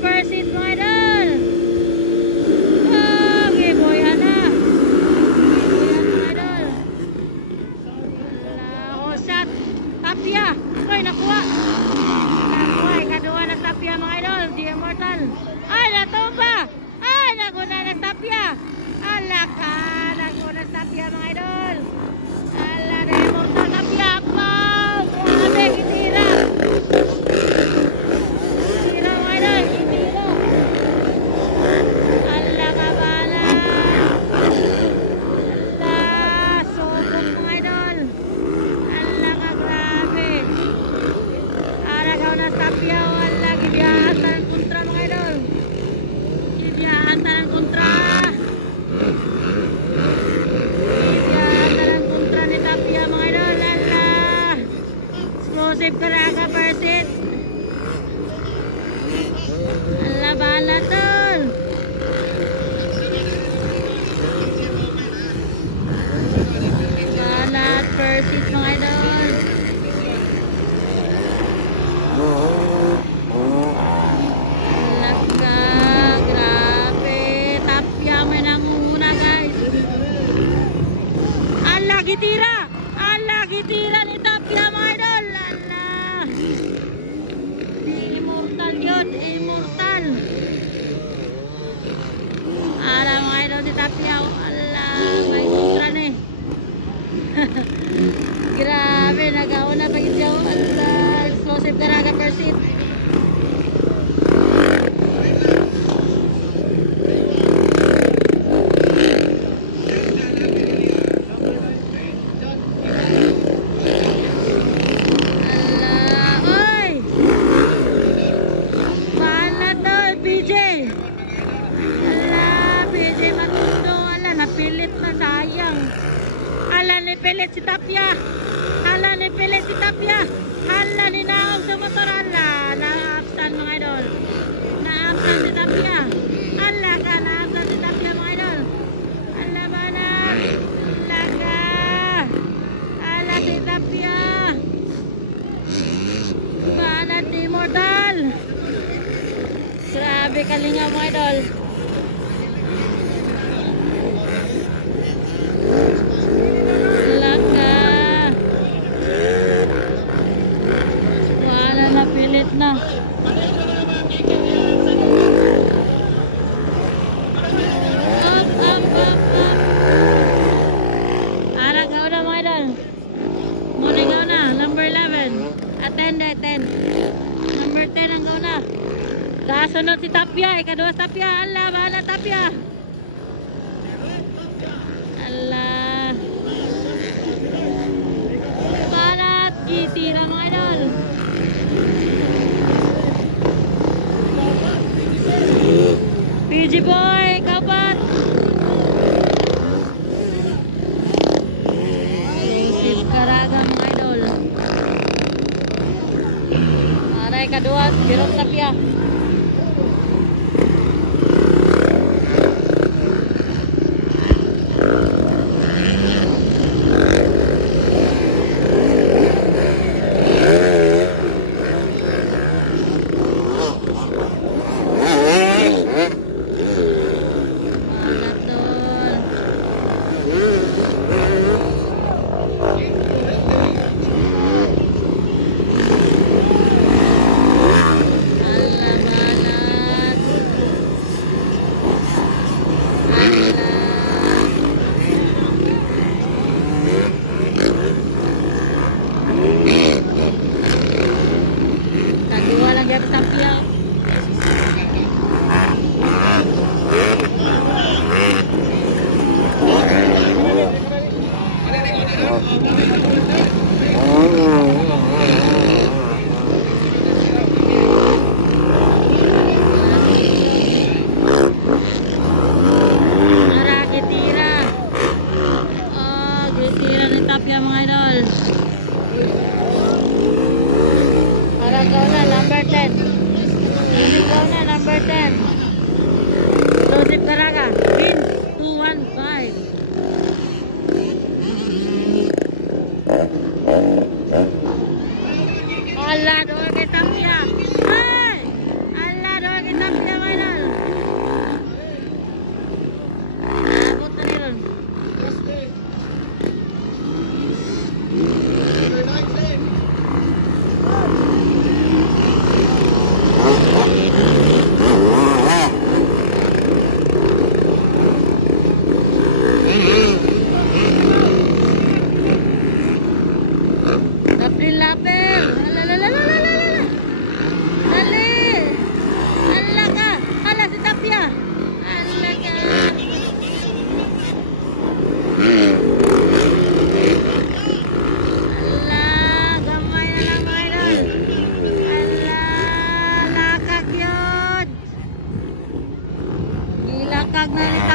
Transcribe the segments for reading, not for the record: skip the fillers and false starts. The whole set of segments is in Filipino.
first hit mga idol. Giboyan na. Giboyan mga idol. Oh, shot. Tapia. Ay, nakuha. Nakuha. Ikaduha na Tapia mga idol. Di Immortal. Ay, natumba. Ay, naguna na Tapia. Alaka. Naguna Tapia mga idol. Ala na Immortal Tapia. Wow. Grabe, kitira. Kitira mga idol. Kitira. Ala ka bala. Ala. Sobok mga idol. Ala ka grabe. Aragaw na Tapia. Ala. Gibiyahan ng kontra mga idol. Gibiyahan ng kontra. Explosive Caraga first hit. Ala bala tol. Balat first hit mga idol. Alaka, grabe. Tapia may nanguna guys. Ala gitira. Ala gitira ni Tapia mga idol. Immortal yun, Immortal. Ara mga idol si Tapia. Ala, may kontra na eh. Grabe, nag-auna pa yung jaw. Ala, explosive Caraga first hit. Napilit na sayang. Hala ni pilit si Tapia. Hala ni pilit si Tapia. Hala ni naog sa motor. Hala, na-abstand mga idol. Na-abstand si Tapia. Hala ka, na-abstand si Tapia mga idol. Hala ba na? Hala ka. Hala si Tapia. Banat ni Immortal. Grabe kalinga mga idol. Pilit na. Up. Aragaw na mga idol. Muligaw na. Number 11. Attend. Number 10 ang gaw na. Kasunod si Tapia. Ikaduha Tapia. Ala, bahala Tapia. Ala. Balat. Gitira mga idol. PG boy, kapat. Explosive Caraga mga idol. Aray kadua, Jerome Tapia. number 10. Joseph Caraga, pin 215. Allah doa kay Tapia. Ay! Allah doa kay Tapia.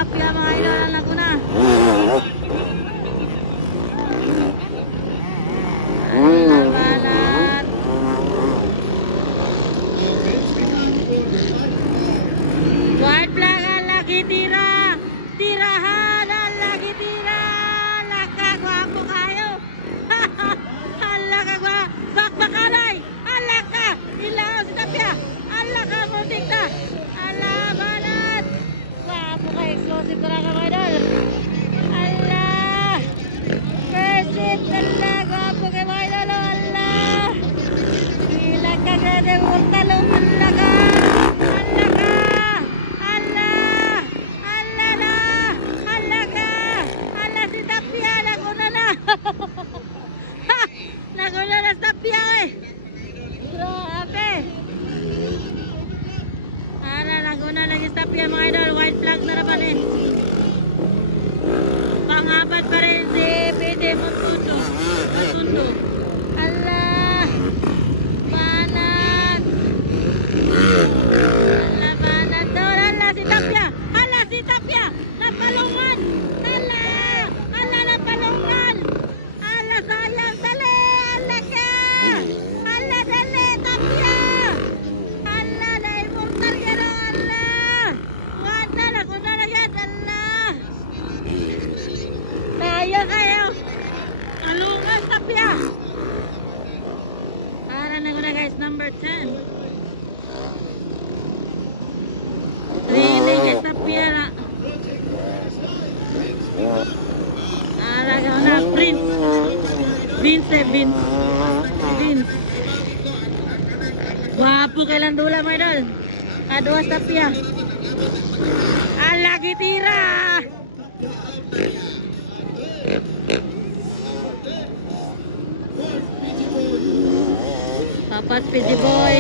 tapya mga idol ang Laguna. Labanan. White flag ang lagi tira. Tirahan ang lagi tira. Nakagwapo kayo. Ala ka gwa. Bakbakanay. Ala ka. Ilaw si tapya. Ala ka mutik na. Ala balat. Gwapo ka. Explosive ka na ka mga idol. Ala. Persit. Ala. Gwapo ka mga idol. Ala. Ilag ka gade. Huwag talong. Ala ka. Ala ka. Ala. Ala na. Ala ka. Ala si tapya. Naguna na. Naguna na si tapya eh. Grabe. Naguna na si tapya mga idol. White flag na naman eh. Pangapat pa rin si PD Matundo. Allah. Banat. Allah banat daw. Allah si tapya. Allah si tapya. Napalungan. Allah. Allah napalungan. Allah sayang. Dali. Allah ka. Allah dali. Tapya. Allah na immortal ka na. Allah. Wala na. Kuna na yan. Allah. Tayo kayo. Alungan tapya. Para na ko na guys. Number 10. Really guys tapya na. Para ko na. Prince. Vince. Wapo kailan dula mga idol. Kaduas tapya. Alagi tira. Papat PD boy.